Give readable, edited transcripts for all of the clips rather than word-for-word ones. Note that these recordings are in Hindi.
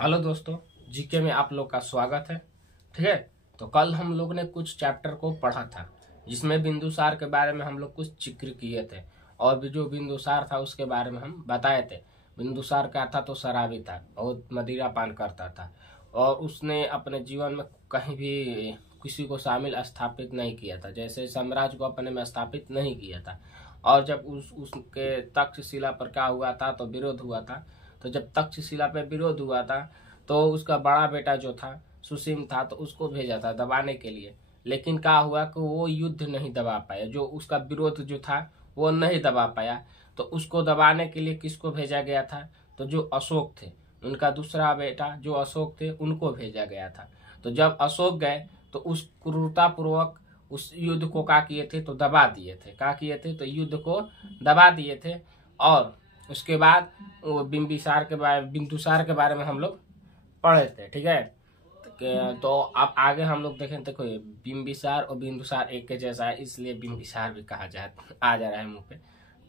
हेलो दोस्तों, जीके में आप लोग का स्वागत है। ठीक है, तो कल हम लोग ने कुछ चैप्टर को पढ़ा था जिसमें बिंदुसार के बारे में हम लोग कुछ जिक्र किए थे और भी जो बिंदुसार था उसके बारे में हम बताए थे। बिंदुसार क्या था तो शराबी था, बहुत मदिरा पान करता था और उसने अपने जीवन में कहीं भी किसी को शामिल स्थापित नहीं किया था, जैसे साम्राज्य को अपने में स्थापित नहीं किया था। और जब उसके तक्षशिला पर क्या हुआ था तो विरोध हुआ था। तो जब तक्षशिला पे विरोध हुआ था तो उसका बड़ा बेटा जो था सुसीम था, तो उसको भेजा था दबाने के लिए। लेकिन क्या हुआ कि वो युद्ध नहीं दबा पाया, जो उसका विरोध जो था वो नहीं दबा पाया। तो उसको दबाने के लिए किसको भेजा गया था, तो जो अशोक थे, उनका दूसरा बेटा जो अशोक थे उनको भेजा गया था। तो जब अशोक गए तो उस क्रूरतापूर्वक उस युद्ध को क्या किए थे तो दबा दिए थे। क्या किए थे तो युद्ध को दबा दिए थे। और उसके बाद वो बिंदुसार के बारे में हम लोग पढ़े थे। ठीक है, तो अब आगे हम लोग देखें। देखो, बिंबिसार और बिंदुसार एक के जैसा है, इसलिए बिंबिसार भी कहा आ जा रहा है मुंह पे।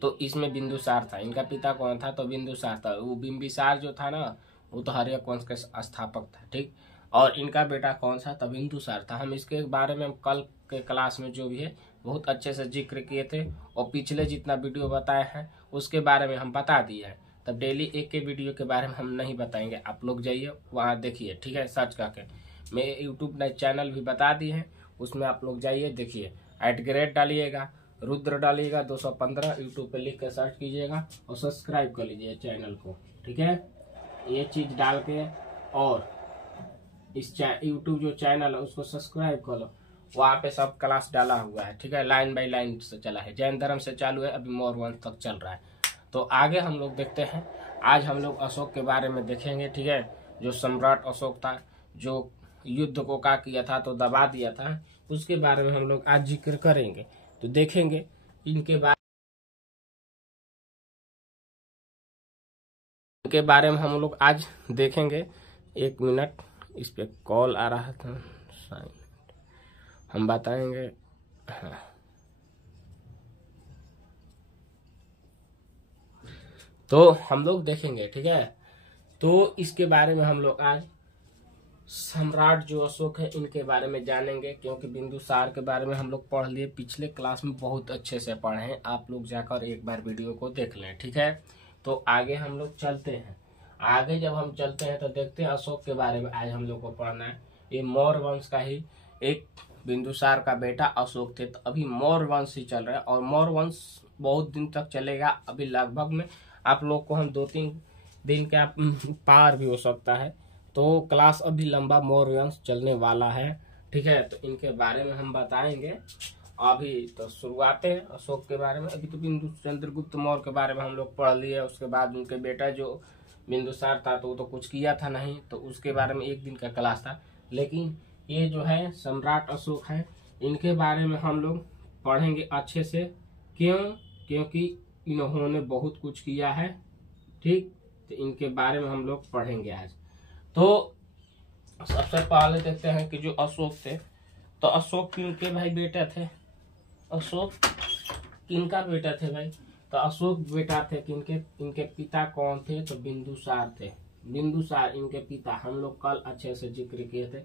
तो इसमें बिंदुसार था, इनका पिता कौन था तो बिंदुसार था। वो बिंबिसार जो था ना वो तो हर्यक वंश के स्थापक था। ठीक, और इनका बेटा कौन सा था बिंदुसार था। हम इसके बारे में कल के क्लास में जो भी है बहुत अच्छे से जिक्र किए थे और पिछले जितना वीडियो बताए हैं उसके बारे में हम बता दिए हैं। तब डेली एक के वीडियो के बारे में हम नहीं बताएंगे, आप लोग जाइए वहाँ देखिए। ठीक है, सर्च करके मैं यूट्यूब नए चैनल भी बता दिए हैं, उसमें आप लोग जाइए देखिए। @ग्रेड डालिएगा, रुद्र डालिएगा 215 यूट्यूब पे लिख के सर्च कीजिएगा और सब्सक्राइब कर लीजिए चैनल को। ठीक है, ये चीज़ डाल के और इस यूट्यूब जो चैनल है उसको सब्सक्राइब कर लो, वहाँ पे सब क्लास डाला हुआ है। ठीक है, लाइन बाय लाइन से चला है, जैन धर्म से चालू है, अभी मौर्य वंश तक चल रहा है। तो आगे हम लोग देखते हैं। आज हम लोग अशोक के बारे में देखेंगे। ठीक है, जो सम्राट अशोक था, जो युद्ध को क्या किया था तो दबा दिया था, उसके बारे में हम लोग आज जिक्र करेंगे। तो देखेंगे इनके बारे में हम लोग आज देखेंगे। 1 मिनट, इस पे कॉल आ रहा था, हम बताएंगे। हाँ, तो हम लोग देखेंगे। ठीक है, तो इसके बारे में हम लोग आज सम्राट जो अशोक है इनके बारे में जानेंगे, क्योंकि बिंदुसार के बारे में हम लोग पढ़ लिए, पिछले क्लास में बहुत अच्छे से पढ़े हैं। आप लोग जाकर एक बार वीडियो को देख लें। ठीक है, तो आगे हम लोग चलते हैं। आगे जब हम चलते हैं तो देखते हैं अशोक के बारे में आज हम लोग को पढ़ना है। ये मौर्य वंश का ही एक बिंदुसार का बेटा अशोक थे। तो अभी मौर्य वंश ही चल रहा है और मौर्य वंश बहुत दिन तक चलेगा। अभी लगभग में आप लोग को हम 2-3 दिन का पार भी हो सकता है। तो क्लास अभी लंबा मौर्य वंश चलने वाला है। ठीक है, तो इनके बारे में हम बताएंगे। अभी तो शुरुआत है अशोक के बारे में। अभी तो बिंदु चंद्रगुप्त मौर्य के बारे में हम लोग पढ़ लिए। उसके बाद उनके बेटा जो बिंदुसार था तो वो तो कुछ किया था नहीं, तो उसके बारे में एक दिन का क्लास था। लेकिन ये जो है सम्राट अशोक है, इनके बारे में हम लोग पढ़ेंगे अच्छे से। क्यों? क्योंकि इन्होंने बहुत कुछ किया है। ठीक, तो इनके बारे में हम लोग पढ़ेंगे आज। तो सबसे पहले देखते हैं कि जो अशोक थे, तो अशोक किनके भाई बेटे थे। अशोक किनका बेटा थे भाई, तो अशोक बेटा थे किनके, इनके पिता कौन थे तो बिंदुसार थे। बिंदुसार इनके पिता, हम लोग कल अच्छे से जिक्र किए थे।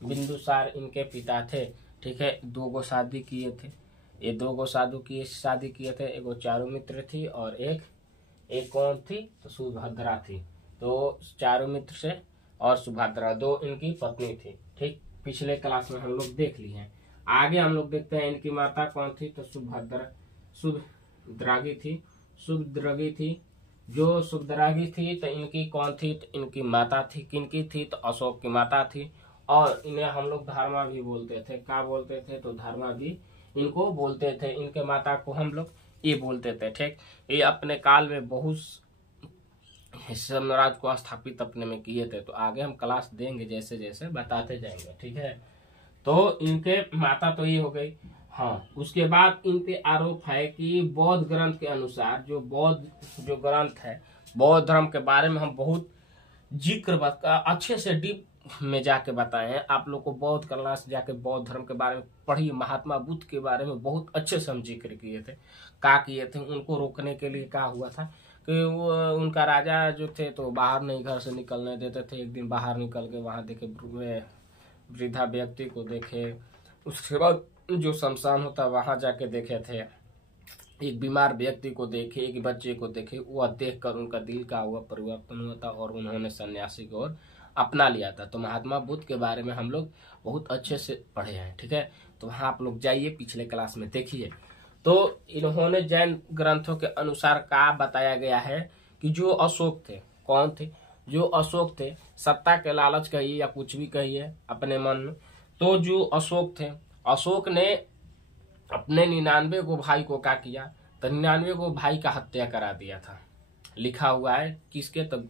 बिंदुसार इनके पिता थे। ठीक है, 2 शादी किए थे। ये 2 शादी किए थे। एगो चारुमित्र थी और एक कौन थी तो सुभद्रा थी। तो चारुमित्र से और सुभद्रा 2 इनकी पत्नी थी। ठीक, पिछले क्लास में हम लोग देख ली हैं। आगे हम लोग देखते हैं इनकी माता कौन थी तो सुभद्रागी थी। जो सुभद्रागी थी तो इनकी कौन थी तो इनकी माता थी। किनकी थी तो अशोक की माता थी। और इन्हें हम लोग धर्मा भी बोलते थे। क्या बोलते थे तो धर्मा भी इनको बोलते थे। इनके माता को हम लोग ये बोलते थे। ठीक, ये अपने काल में बहुत साम्राज्य को स्थापित अपने में किए थे। तो आगे हम क्लास देंगे, जैसे जैसे बताते जाएंगे। ठीक है, तो इनके माता तो ये हो गई। हाँ, उसके बाद इन पे आरोप है कि बौद्ध ग्रंथ के अनुसार, जो ग्रंथ है बौद्ध धर्म के बारे में हम बहुत जिक्र अच्छे से डीप में जाके बताए हैं। आप लोग को बौद्ध क्लास जाके बौद्ध धर्म के बारे में पढ़िए। महात्मा बुद्ध के बारे में बहुत अच्छे से हम जिक्र किए थे। क्या किए थे, उनको रोकने के लिए क्या हुआ था, कि वो उनका राजा जो थे तो बाहर नहीं घर से निकलने देते थे। एक दिन बाहर निकल के वहां देखे वृद्धा व्यक्ति को देखे, उसके बाद जो शमशान होता वहां जाके देखे थे, एक बीमार व्यक्ति को देखे, एक बच्चे को देखे। वह देखकर उनका दिल का हुआ परिवर्तन हुआ था और उन्होंने सन्यासी की ओर अपना लिया था। तो महात्मा बुद्ध के बारे में हम लोग बहुत अच्छे से पढ़े हैं, ठीक है। तो वहां आप लोग जाइए, पिछले क्लास में देखिए। तो इन्होंने जैन ग्रंथों के अनुसार क्या बताया गया है कि जो अशोक थे, कौन थे? जो अशोक थे, सत्ता के लालच कहिए या कुछ भी कहिए अपने मन में, तो जो अशोक थे, अशोक ने अपने 99 को भाई को क्या किया? तो 99 को भाई का हत्या करा दिया था। लिखा हुआ है किसके? तो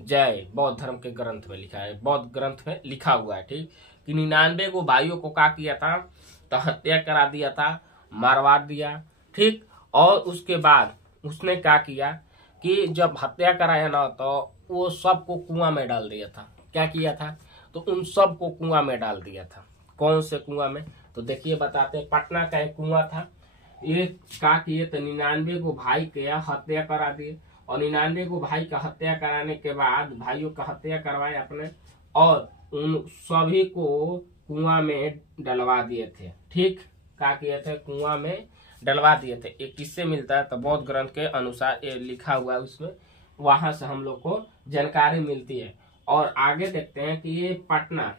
जय बौद्ध धर्म के ग्रंथ में लिखा है, बौद्ध ग्रंथ में लिखा हुआ है, ठीक, कि 99 को भाइयों को क्या किया था? तो हत्या करा दिया था, मारवा दिया, ठीक। और उसके बाद उसने क्या किया कि जब हत्या कराया ना तो वो सबको कुआं में डाल दिया था। क्या किया था? तो उन सबको कुआं में डाल दिया था। कौन से कुआं में? तो देखिए बताते हैं, पटना का एक कुआं था। ये क्या किए? तो 99 को भाई के हत्या करा दिए, और 99 को भाई का हत्या कराने के बाद भाइयों का हत्या करवाए अपने, और उन सभी को कुआं में डलवा दिए थे, ठीक। क्या किए थे? कुआं में डलवा दिए थे। एक किससे मिलता है? तो बौद्ध ग्रंथ के अनुसार ये लिखा हुआ है उसमें, वहां से हम लोग को जानकारी मिलती है। और आगे देखते हैं कि ये पटना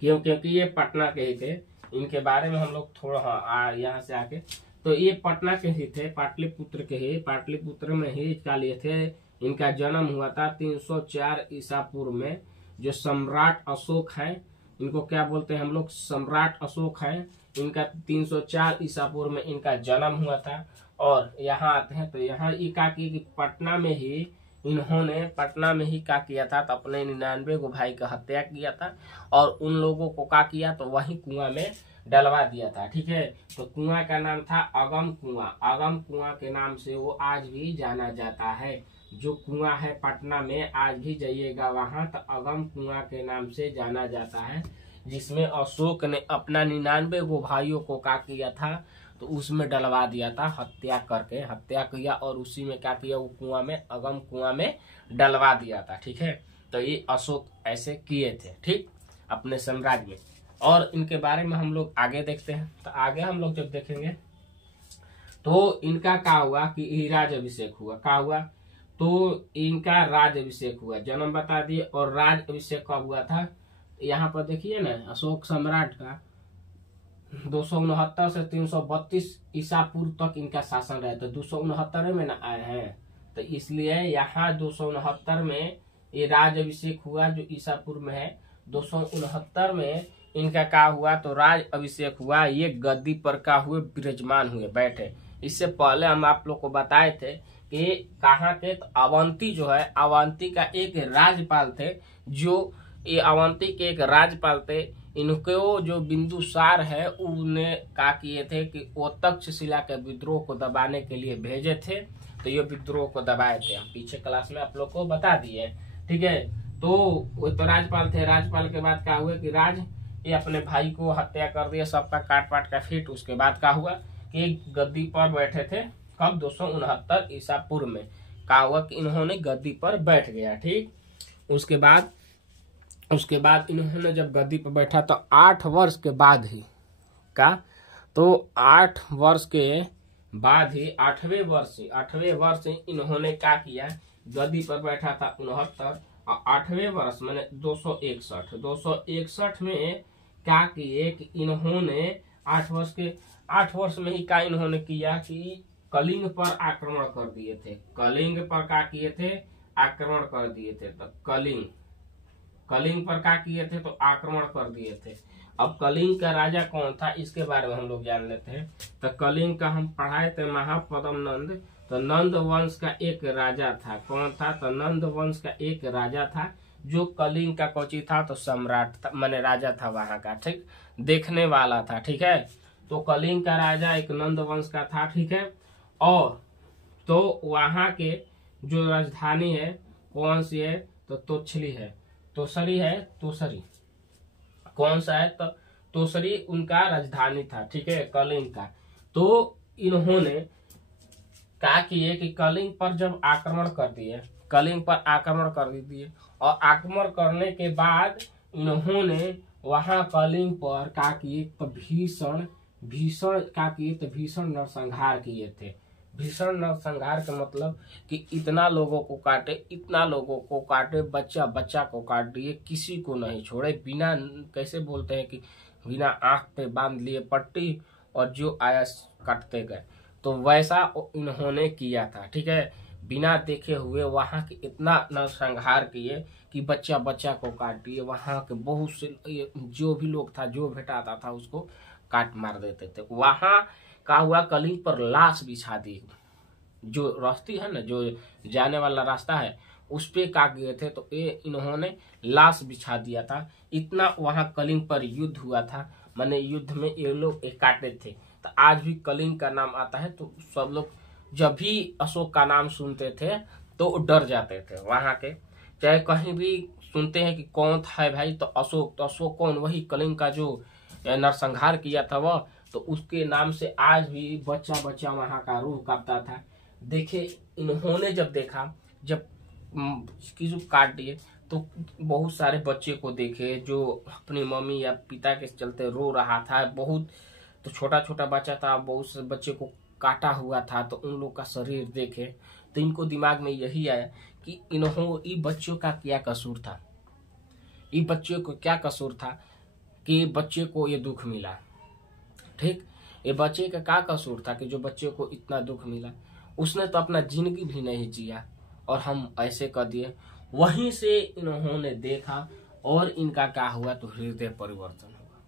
क्योंकि ये पटना के ही थे, इनके बारे में हम लोग थोड़ा यहाँ से आके, तो ये पटना के ही थे, पाटलिपुत्र के ही, पाटलिपुत्र में ही क्या लिए थे? इनका जन्म हुआ था 304 ईसा पूर्व में। जो सम्राट अशोक है, इनको क्या बोलते हैं हम लोग? सम्राट अशोक है। इनका 304 ईसा पूर्व में इनका जन्म हुआ था। और यहाँ आते हैं तो यहाँ ये क्या की कि पटना में ही इन्होंने क्या किया था? तो अपने 99 को भाई का हत्या किया था, और उन लोगों को क्या किया? तो वही कुआं में डलवा दिया था, ठीक है। तो कुआं का नाम था अगम कुआं। अगम कुआं के नाम से वो आज भी जाना जाता है। जो कुआं है पटना में, आज भी जाइएगा वहां तो अगम कुआं के नाम से जाना जाता है, जिसमें अशोक ने अपना 99 को भाइयों को क्या किया था? तो उसमें डलवा दिया था, हत्या करके हत्या किया, और उसी में क्या किया? वो कुआं में, अगम कुआं में डलवा दिया था, ठीक है। तो ये अशोक ऐसे किए थे, ठीक, अपने साम्राज्य में। और इनके बारे में हम लोग आगे देखते हैं। तो आगे हम लोग जब देखेंगे तो इनका क्या हुआ कि राज अभिषेक हुआ। क्या हुआ? तो इनका राज अभिषेक हुआ, जन्म बता दिए। और राज अभिषेक कब हुआ था? यहाँ पर देखिए ना, अशोक सम्राट का 269 से 332 ईसा पूर्व तक इनका शासन रहा। तो 269 में ना आए हैं, तो इसलिए यहाँ 269 में ये राज अभिषेक हुआ, जो ईसा पूर्व में है। 269 में इनका क्या हुआ? तो राज अभिषेक हुआ। ये गद्दी पर का हुए विराजमान हुए, बैठे। इससे पहले हम आप लोग को बताए थे कि कहाँ के? तो अवंती जो है, अवंती का एक राज्यपाल थे, जो ये अवंती के एक राज्यपाल थे। इनको जो बिंदुसार है उन्हें क्या किए थे कि वो तक्षशिला के विद्रोह को दबाने के लिए भेजे थे। तो ये विद्रोह को दबाए थे, हम पीछे क्लास में आप लोग को बता दिए, ठीक है। तो वो तो राज्यपाल थे। राज्यपाल के बाद क्या हुआ कि ये अपने भाई को हत्या कर दिया, सबका काट पाट का फिट। उसके बाद क्या हुआ कि गद्दी पर बैठे थे, कब? 269 ईसा पूर्व में क्या हुआ कि इन्होंने गद्दी पर बैठ गया, ठीक। उसके बाद इन्होंने जब गद्दी पर बैठा तो 8 वर्ष के बाद ही का, तो 8 वर्ष के बाद ही 8वें वर्ष इन्होंने क्या किया? गद्दी पर बैठा था 69, और 8वें वर्ष मैंने 261 में क्या किए कि इन्होंने 8 वर्ष में ही क्या इन्होंने किया कि कलिंग पर आक्रमण कर दिए थे। कलिंग पर क्या किए थे? आक्रमण कर दिए थे। तो कलिंग पर क्या किए थे? तो आक्रमण कर दिए थे। अब कलिंग का राजा कौन था, इसके बारे में हम लोग जान लेते हैं। तो कलिंग का हम पढ़ाए थे महापद्म नंद। तो नंद वंश का एक राजा था। कौन था? तो नंद वंश का एक राजा था, जो कलिंग का कोची था? तो सम्राट था, माने राजा था वहां का, ठीक, देखने वाला था, ठीक है। तो कलिंग का राजा एक नंद वंश का था, ठीक है। और तो वहां के जो राजधानी है कौन सी है? तो तोछली है, तोसरी है, तोसरी। कौन सा है? तो तोसरी उनका राजधानी था, ठीक है, कलिंग का। तो इन्होंने क्या किए कि कलिंग पर जब आक्रमण कर दिए, कलिंग पर आक्रमण कर दिए, और आक्रमण करने के बाद इन्होंने वहां कलिंग पर क्या किए तो भीषण भीषण क्या किए तो भीषण नरसंहार किए थे। भीषण नरसंहार का मतलब कि इतना लोगों को काटे, इतना लोगों को काटे, बच्चा बच्चा को काट दिए, किसी को नहीं छोड़े, बिना, कैसे बोलते हैं कि बिना आंख पे बांध लिए पट्टी और जो आया काटते गए। तो वैसा इन्होंने किया था, ठीक है। बिना देखे हुए वहां के इतना नरसंहार किए कि बच्चा बच्चा को काट दिए। वहां के बहुत से जो भी लोग था, जो भेटाता था उसको काट मार देते थे। वहां का हुआ कलिंग पर लाश बिछा दी, जो रास्ती है ना, जो जाने वाला रास्ता है उस पे का गए थे, तो ये इन्होंने लाश बिछा दिया था। इतना वहां कलिंग पर युद्ध हुआ था, माने युद्ध में ये लोग काटे थे। तो आज भी कलिंग का नाम आता है तो सब लोग जब भी अशोक का नाम सुनते थे तो डर जाते थे। वहां के चाहे कहीं भी सुनते हैं कि कौन था है भाई, तो अशोक कौन, वही कलिंग का जो नरसंहार किया था वह, तो उसके नाम से आज भी बच्चा बच्चा वहां का रूह कांपता था। देखे इन्होंने जब देखा, जब किसी को काट दिए तो बहुत सारे बच्चे को देखे जो अपनी मम्मी या पिता के चलते रो रहा था बहुत, तो छोटा छोटा बच्चा था, बहुत से बच्चे को काटा हुआ था, तो उन लोग का शरीर देखे तो इनको दिमाग में यही आया कि इन्होंने बच्चों का क्या कसूर था, ये बच्चों को क्या कसूर था कि बच्चे को ये दुख मिला। ठीक, ये बच्चे का क्या कसूर था कि जो बच्चे को इतना दुख मिला, उसने तो अपना जिंदगी भी नहीं जिया और हम ऐसे कर दिए। वहीं से इन्होंने देखा और इनका क्या हुआ तो हृदय परिवर्तन हुआ।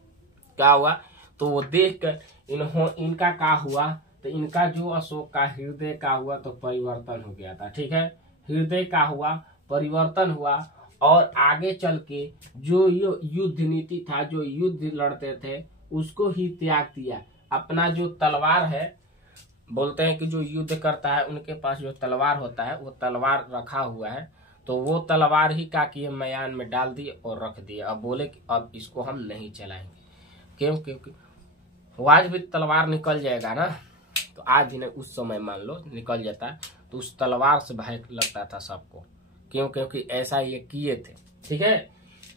क्या हुआ तो वो देखकर इनका क्या हुआ तो इनका जो अशोक का हृदय का हुआ तो परिवर्तन हो गया था। ठीक है, हृदय का हुआ परिवर्तन हुआ और आगे चल के जो युद्ध नीति था, जो युद्ध लड़ते थे उसको ही त्याग दिया। अपना जो तलवार है, बोलते हैं कि जो युद्ध करता है उनके पास जो तलवार होता है वो तलवार रखा हुआ है, तो वो तलवार ही का किए मैदान में डाल दिए और रख दिए। अब बोले कि अब इसको हम नहीं चलाएंगे, क्यों? क्योंकि आज भी तलवार निकल जाएगा ना, तो आज ही नहीं उस समय मान लो निकल जाता तो उस तलवार से भय लगता था सबको, क्यों? क्योंकि ऐसा ये किए थे। ठीक है,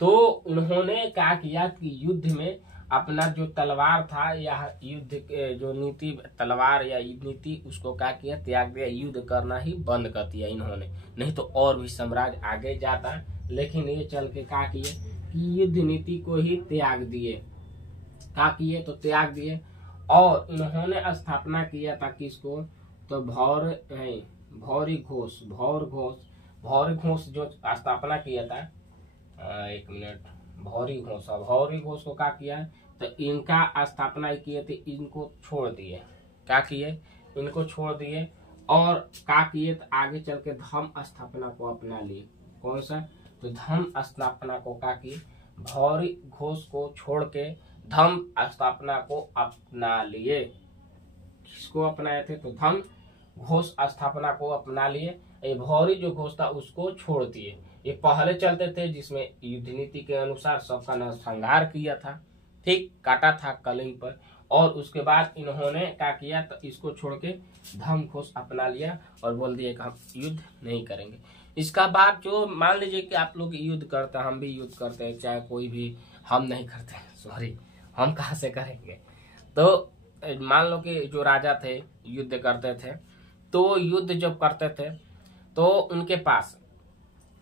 तो उन्होंने क्या किया कि युद्ध में अपना जो तलवार था या युद्ध जो नीति तलवार या नीति उसको क्या किया, त्याग दिया, युद्ध करना ही बंद कर दिया इन्होंने। नहीं तो और भी साम्राज्य आगे जाता, लेकिन ये चल के क्या किए कि युद्ध नीति को ही त्याग दिए। क्या किए तो त्याग दिए और इन्होंने स्थापना किया था किसको तो भौरी घोष जो स्थापना किया था, एक मिनट, भौरी घोष को क्या किया तो इनका स्थापना किए थे, इनको छोड़ दिए। क्या किए, इनको छोड़ दिए और क्या किए तो आगे चल के धर्म स्थापना को अपना लिए। कौन सा तो धर्म स्थापना को क्या किए, भौरी घोष को छोड़ के धर्म स्थापना को अपना लिए। किसको अपनाए थे तो धर्म घोष स्थापना को अपना लिए। ये भौरी जो घोष था उसको छोड़ दिए। ये पहले चलते थे जिसमें युद्ध नीति के अनुसार सबका नरसंहार किया था, ठीक, काटा था कलिंग पर, और उसके बाद इन्होंने क्या किया तो इसको छोड़ के धर्म घोष अपना लिया और बोल दिया कि हम युद्ध नहीं करेंगे। इसका बाद जो मान लीजिए कि आप लोग युद्ध करते हैं, हम भी युद्ध करते हैं, चाहे कोई भी, हम नहीं करते, सॉरी, हम कहाँ से करेंगे। तो मान लो कि जो राजा थे युद्ध करते थे, तो युद्ध जब करते थे तो उनके पास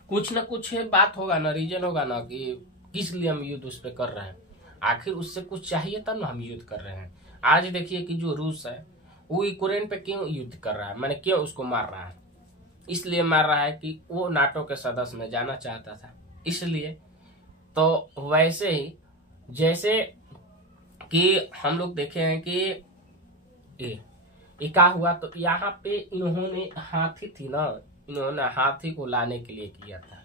कुछ न कुछ बात होगा ना, रीजन होगा ना कि किस लिए हम युद्ध उस पर कर रहे हैं। आखिर उससे कुछ चाहिए तब ना हम युद्ध कर रहे हैं। आज देखिए कि जो रूस है वो यूक्रेन पे क्यों युद्ध कर रहा है, मैंने क्यों उसको मार रहा है, इसलिए मार रहा है कि वो नाटो के सदस्य में जाना चाहता था, इसलिए। तो वैसे ही जैसे कि हम लोग देखे हैं कि ये क्या हुआ तो यहाँ पे इन्होंने हाथी थी ना, इन्होंने हाथी को लाने के लिए किया था,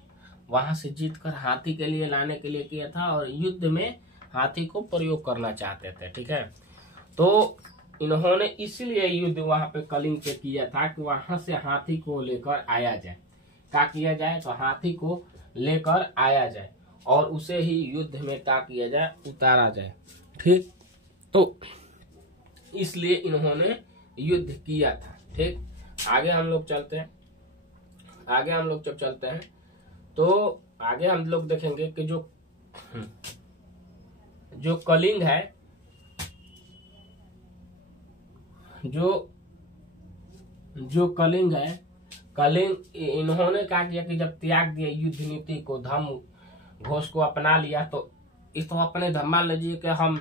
वहां से जीत कर हाथी के लिए लाने के लिए किया था और युद्ध में हाथी को प्रयोग करना चाहते थे। ठीक है, तो इन्होंने इसीलिए युद्ध वहां पे कलिंग पे किया था कि वहां से हाथी को लेकर आया जाए। क्या किया जाए तो हाथी को लेकर आया जाए और उसे ही युद्ध में क्या किया जाए, उतारा जाए। ठीक, तो इसलिए इन्होंने युद्ध किया था। ठीक, आगे हम लोग चलते हैं। आगे हम लोग जब चलते हैं तो आगे हम लोग देखेंगे कि जो कलिंग है, जो कलिंग है, कलिंग इन्होंने क्या किया कि जब त्याग दिया युद्ध नीति को, धर्म घोष को अपना लिया, तो इस तो अपने धर्म, मान लीजिए कि हम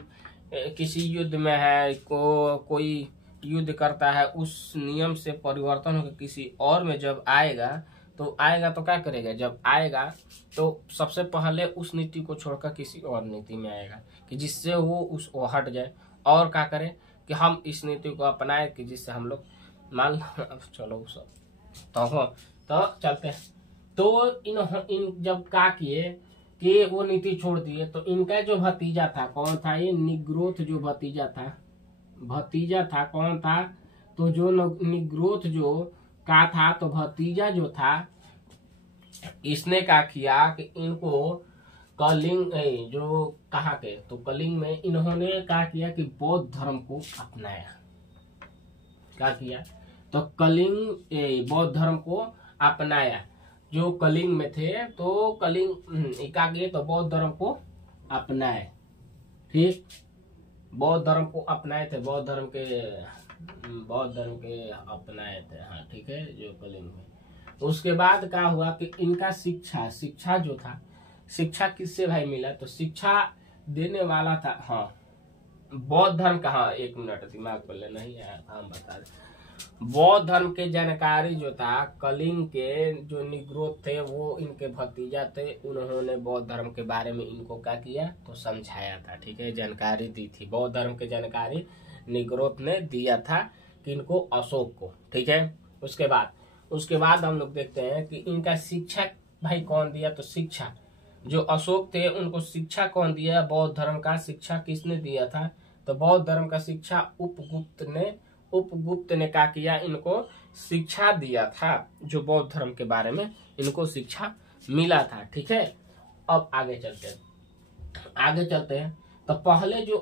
किसी युद्ध में है, कोई युद्ध करता है, उस नियम से परिवर्तन होकर किसी और में जब आएगा तो क्या करेगा, जब आएगा तो सबसे पहले उस नीति को छोड़कर किसी और नीति में आएगा कि जिससे वो हट जाए, और क्या करे कि हम इस नीति को अपनाए कि जिससे हम लोग मान चलो सब तो चलते हैं। तो इन जब क्या किए कि वो नीति छोड़ दिए, तो इनका जो भतीजा था, कौन था ये, निग्रोथ जो भतीजा था कौन था, तो जो निग्रोथ जो का था, तो भतीजा जो था इसने क्या किया कि इनको कलिंग जो कहा के, तो कलिंग में इन्होंने क्या किया कि बौद्ध धर्म को अपनाया। क्या किया, तो कलिंग बौद्ध धर्म को अपनाया। जो कलिंग में थे तो कलिंग क्या किए, तो बौद्ध धर्म को अपनाए। ठीक, बौद्ध धर्म को अपनाए थे, बौद्ध धर्म के अपनाए थे। हाँ ठीक है, जो कलिंग में। उसके बाद क्या हुआ कि इनका शिक्षा जो था, शिक्षा किससे भाई मिला, तो शिक्षा देने वाला था, हाँ बौद्ध धर्म का, हाँ एक मिनट दिमाग पर लेना ही है, हम बता दें। बौद्ध धर्म के जानकारी जो था, कलिंग के जो निग्रोथ थे वो इनके भतीजा थे, उन्होंने बौद्ध धर्म के बारे में इनको क्या किया, तो समझाया था। ठीक है, जानकारी दी थी, बौद्ध धर्म की जानकारी निग्रोथ ने दिया था कि इनको, अशोक को। ठीक है, उसके बाद हम लोग देखते हैं कि इनका शिक्षा भाई कौन दिया, तो शिक्षा जो अशोक थे उनको शिक्षा कौन दिया, बौद्ध धर्म का शिक्षा किसने दिया था, तो बौद्ध धर्म का शिक्षा उपगुप्त ने क्या किया, इनको शिक्षा दिया था, जो बौद्ध धर्म के बारे में इनको शिक्षा मिला था। ठीक है, अब आगे चलते हैं। तो पहले जो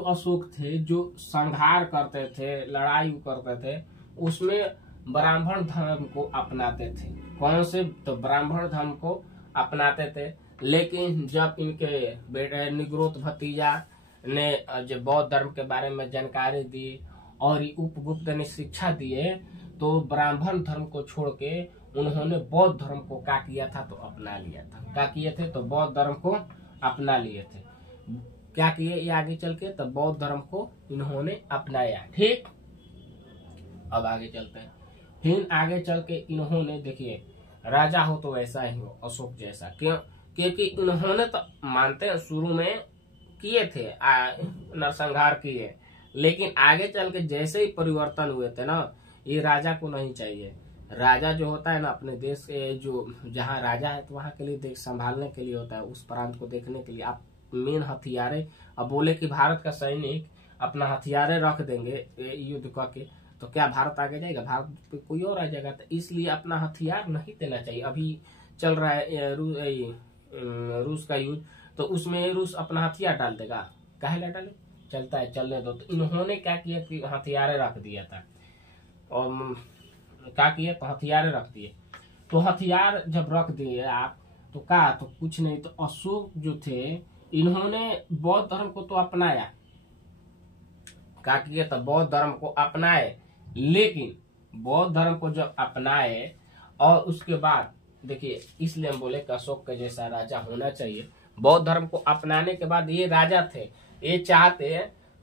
अशोक थे जो संहार करते थे, लड़ाई करते थे, उसमें ब्राह्मण धर्म को अपनाते थे। कौन से, तो ब्राह्मण धर्म को अपनाते थे। लेकिन जब इनके बेटे निग्रोथ भतीजा ने जो बौद्ध धर्म के बारे में जानकारी दी और उपगुप्त ने शिक्षा दिए, तो ब्राह्मण धर्म को छोड़ के उन्होंने बौद्ध धर्म को क्या किया था, तो अपना लिया था। क्या किए थे, तो बौद्ध धर्म को अपना लिए थे। क्या किए ये आगे चल के, तो बौद्ध धर्म को इन्होंने अपनाया। ठीक, अब आगे चलते हैं। फिर आगे चल के इन्होंने, देखिए राजा हो तो वैसा ही हो, अशोक जैसा, क्योंकि इन्होंने तो मानते हैं शुरू में किए थे, नरसंहार किए, लेकिन आगे चल के जैसे ही परिवर्तन हुए थे ना, ये राजा को नहीं चाहिए। राजा जो होता है ना, अपने देश के जो जहाँ राजा है तो वहाँ के लिए देश संभालने के लिए होता है, उस प्रांत को देखने के लिए। आप मेन हथियारे, अब बोले कि भारत का सैनिक अपना हथियारे रख देंगे युद्ध करके, तो क्या भारत आगे जाएगा, भारत पे कोई और आ जाएगा। तो इसलिए अपना हथियार नहीं देना चाहिए। अभी चल रहा है रूस का युद्ध, तो उसमें रूस अपना हथियार डाल देगा, काहे ना डाले, चलता है चलने दो। तो इन्होंने क्या किया कि हथियारे रख दिया था, और क्या किया, तो हथियारे रख दिए। तो हथियार जब रख दिए आप, तो क्या, तो कुछ नहीं, तो अशोक जो थे इन्होंने बौद्ध धर्म को तो अपनाया। क्या किया, तो बौद्ध धर्म को अपनाए, लेकिन बौद्ध धर्म को जब अपनाए और उसके बाद देखिए, इसलिए हम बोले कि अशोक के जैसा राजा होना चाहिए। बौद्ध धर्म को अपनाने के बाद ये राजा थे, ये चाहते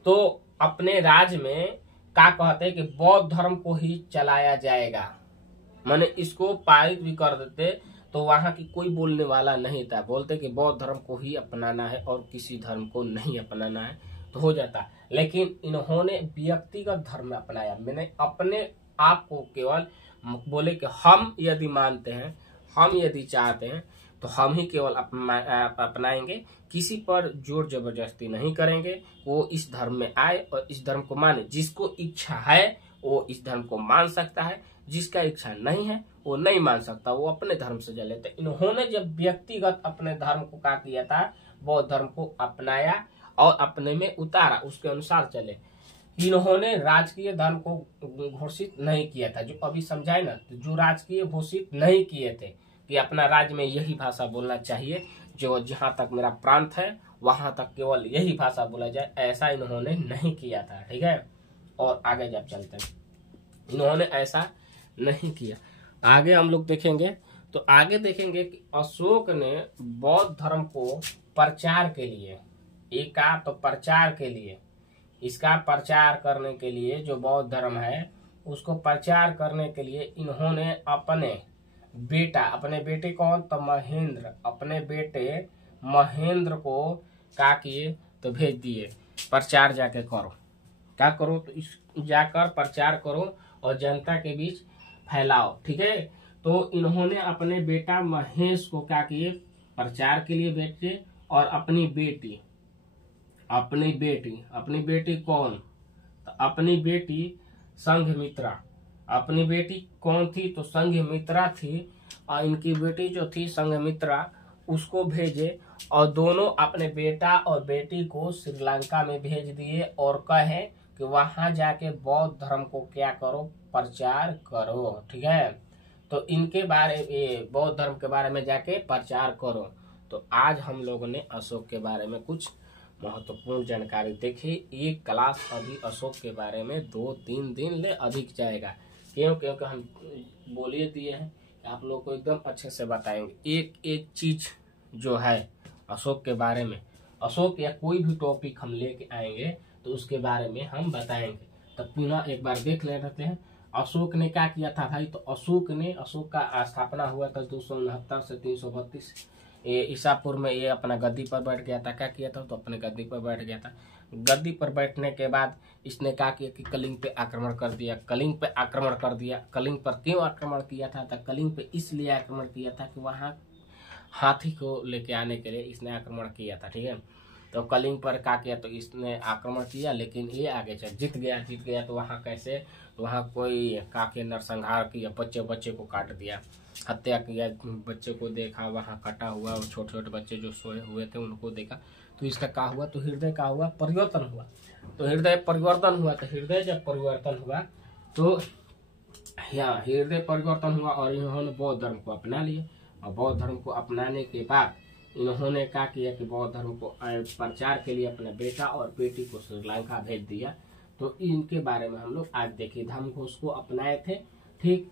तो अपने राज में क्या कहते कि बौद्ध धर्म को ही चलाया जाएगा, माने इसको पारित भी कर देते, तो वहां की कोई बोलने वाला नहीं था। बोलते कि बौद्ध धर्म को ही अपनाना है और किसी धर्म को नहीं अपनाना है, तो हो जाता। लेकिन इन्होंने व्यक्तिगत धर्म अपनाया, मैंने अपने आप को केवल बोले कि हम यदि मानते हैं, हम यदि चाहते हैं, तो हम ही केवल अपनाएंगे, किसी पर जोर जबरदस्ती नहीं करेंगे। वो इस धर्म में आए और इस धर्म को माने, जिसको इच्छा है वो इस धर्म को मान सकता है, जिसका इच्छा नहीं है वो नहीं मान सकता, वो अपने धर्म से जले। तो इन्होंने जब व्यक्तिगत अपने धर्म को क्या किया था, बौद्ध धर्म को अपनाया और अपने में उतारा, उसके अनुसार चले। इन्होंने राजकीय धर्म को घोषित नहीं किया था, जो अभी समझाए ना, तो जो राजकीय घोषित नहीं किए थे कि अपना राज्य में यही भाषा बोलना चाहिए, जो जहाँ तक मेरा प्रांत है वहां तक केवल यही भाषा बोला जाए, ऐसा इन्होंने नहीं किया था। ठीक है, और आगे जब चलते हैं, इन्होंने ऐसा नहीं किया। आगे हम लोग देखेंगे, तो आगे देखेंगे कि अशोक ने बौद्ध धर्म को प्रचार के लिए, एक का तो प्रचार के लिए, इसका प्रचार करने के लिए, जो बौद्ध धर्म है उसको प्रचार करने के लिए इन्होंने अपने बेटे कौन, तो महेंद्र, अपने बेटे महेंद्र को क्या किए, तो भेज दिए, प्रचार जाके करो, क्या करो, तो इस जाकर प्रचार करो और जनता के बीच फैलाओ। ठीक है, तो इन्होंने अपने बेटा महेश को क्या किए, प्रचार के लिए भेजे, और अपनी बेटी कौन, तो अपनी बेटी संघमित्रा, अपनी बेटी कौन थी, तो संघमित्रा थी, और इनकी बेटी जो थी संघमित्रा, उसको भेजे, और दोनों अपने बेटा और बेटी को श्रीलंका में भेज दिए, और कहे कि वहां जाके बौद्ध धर्म को क्या करो, प्रचार करो। ठीक है, तो इनके बारे में, बौद्ध धर्म के बारे में जाके प्रचार करो। तो आज हम लोगों ने अशोक के बारे में कुछ महत्वपूर्ण जानकारी देखी। ये क्लास अभी अशोक के बारे में 2-3 दिन ले अधिक जाएगा, क्योंकि हम बोलिए दिए हैं, आप लोग को एकदम अच्छे से बताएंगे एक एक चीज जो है अशोक के बारे में। अशोक या कोई भी टॉपिक हम लेके आएंगे तो उसके बारे में हम बताएंगे। तब पुनः एक बार देख लेते हैं अशोक ने क्या किया था भाई। तो अशोक का स्थापना हुआ था 269 से 332 ईसा पूर्व में। ये अपना गद्दी पर बैठ गया था। क्या किया था, तो अपने गद्दी पर बैठ गया था। गद्दी पर बैठने के बाद इसने क्या किया कि कलिंग पे आक्रमण कर दिया। कलिंग पर क्यों आक्रमण किया था, तो कलिंग पे इसलिए आक्रमण किया था कि वहाँ हाथी को लेके आने के लिए इसने आक्रमण किया था। ठीक है, तो कलिंग पर क्या किया, तो इसने आक्रमण किया, लेकिन ये आगे चल जीत गया। तो वहाँ कैसे, वहाँ कोई काके नरसंहार किया, बच्चे को काट दिया, हत्या किया। बच्चे को देखा वहाँ कटा हुआ, और छोटे छोटे बच्चे जो सोए हुए थे उनको देखा, तो इसका क्या हुआ, तो हृदय का हुआ परिवर्तन हुआ। तो हृदय जब परिवर्तन हुआ तो यहाँ हृदय परिवर्तन हुआ, और इन्होंने बौद्ध धर्म को अपना लिया। और बौद्ध धर्म को अपनाने के बाद इन्होंने क्या किया कि बौद्ध धर्म को प्रचार के लिए अपने बेटा और बेटी को श्रीलंका भेज दिया। तो इनके बारे में हम लोग आज देखिए, धर्म घोष को अपनाए थे। ठीक,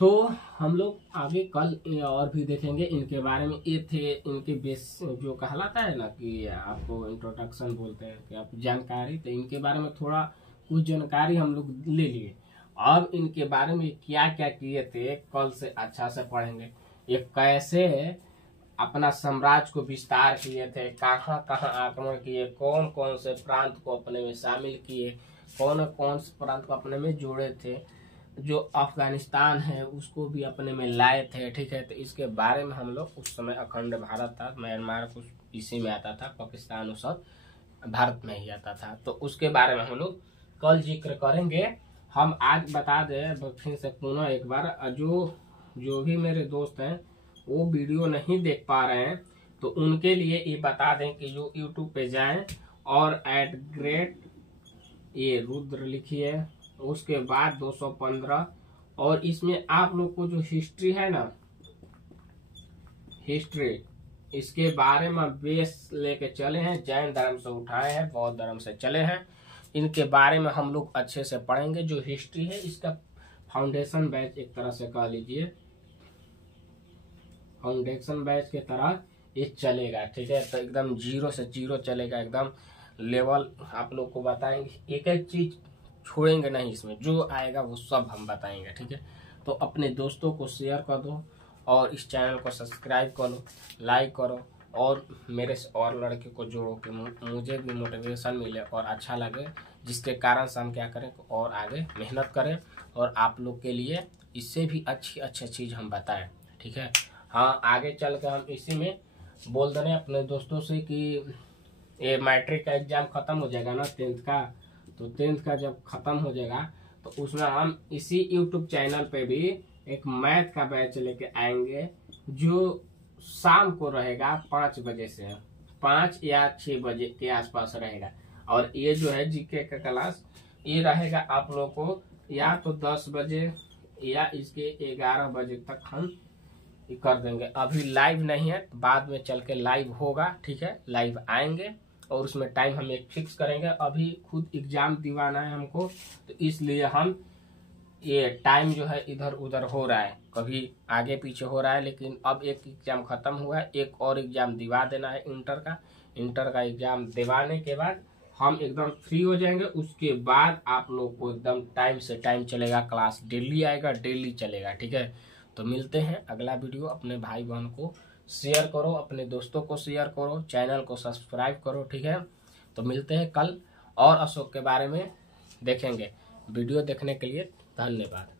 तो हम लोग आगे कल और भी देखेंगे इनके बारे में। ये थे इनके बेस, जो कहलाता है ना कि आपको इंट्रोडक्शन बोलते हैं कि आप जानकारी, तो इनके बारे में थोड़ा कुछ जानकारी हम लोग ले लिए। अब इनके बारे में क्या क्या किए थे कल से अच्छा से पढ़ेंगे। ये कैसे अपना साम्राज्य को विस्तार किए थे, कहाँ कहाँ आक्रमण किए, कौन कौन से प्रांत को अपने में शामिल किए, कौन कौन से प्रांत को अपने में जोड़े थे, जो अफगानिस्तान है उसको भी अपने में लाए थे। ठीक है, तो इसके बारे में हम लोग, उस समय अखंड भारत था, म्यांमार कुछ इसी में आता था, पाकिस्तान वो सब भारत में ही आता था। तो उसके बारे में हम लोग कल जिक्र करेंगे। हम आज बता दें फिर से पुनः एक बार, जो भी मेरे दोस्त हैं वो वीडियो नहीं देख पा रहे हैं, तो उनके लिए ये बता दें कि जो यूट्यूब पे जाएं और @ ये रुद्र लिखिए, उसके बाद 215, और इसमें आप लोग को जो हिस्ट्री है ना, हिस्ट्री इसके बारे में बेस लेके चले हैं। जैन धर्म से उठाए हैं, बौद्ध धर्म से चले हैं। इनके बारे में हम लोग अच्छे से पढ़ेंगे। जो हिस्ट्री है इसका फाउंडेशन बैच एक तरह से कह लीजिए, फाउंडेशन बैच के तरह ये चलेगा। ठीक है, तो एकदम 0 से 0 चलेगा, एकदम लेवल आप लोग को बताएंगे। एक एक चीज छोड़ेंगे नहीं, इसमें जो आएगा वो सब हम बताएंगे। ठीक है, तो अपने दोस्तों को शेयर कर दो और इस चैनल को सब्सक्राइब करो, लाइक करो, और मेरे से और लड़के को जोड़ो कि मुझे भी मोटिवेशन मिले और अच्छा लगे, जिसके कारण से हम क्या करें और आगे मेहनत करें और आप लोग के लिए इससे भी अच्छी चीज़ हम बताएं। ठीक है, हाँ, आगे चल के हम इसी में बोल दे रहे हैं अपने दोस्तों से कि ये मैट्रिक का एग्ज़ाम ख़त्म हो जाएगा ना 10th का, तो 10th का जब ख़त्म हो जाएगा तो उसमें हम इसी यूट्यूब चैनल पे भी एक मैथ का बैच लेके आएंगे, जो शाम को रहेगा 5 बजे से 5 या 6 बजे के आसपास रहेगा। और ये जो है जीके का क्लास ये रहेगा आप लोग को या तो 10 बजे या इसके 11 बजे तक हम कर देंगे। अभी लाइव नहीं है, बाद में चल के लाइव होगा, ठीक है, लाइव आएंगे और उसमें टाइम हम एक फिक्स करेंगे। अभी खुद एग्जाम दिवाना है हमको, तो इसलिए हम ये टाइम जो है इधर उधर हो रहा है, कभी आगे पीछे हो रहा है। लेकिन अब एक एग्जाम खत्म हुआ है, एक और एग्जाम दिवा देना है इंटर का एग्जाम दिवाने के बाद हम एकदम फ्री हो जाएंगे। उसके बाद आप लोग को एकदम टाइम से टाइम चलेगा, क्लास डेली आएगा, डेली चलेगा, ठीक है। तो मिलते हैं अगला वीडियो। अपने भाई बहन को शेयर करो, अपने दोस्तों को शेयर करो, चैनल को सब्सक्राइब करो, ठीक है। तो मिलते हैं कल और अशोक के बारे में देखेंगे। वीडियो देखने के लिए धन्यवाद।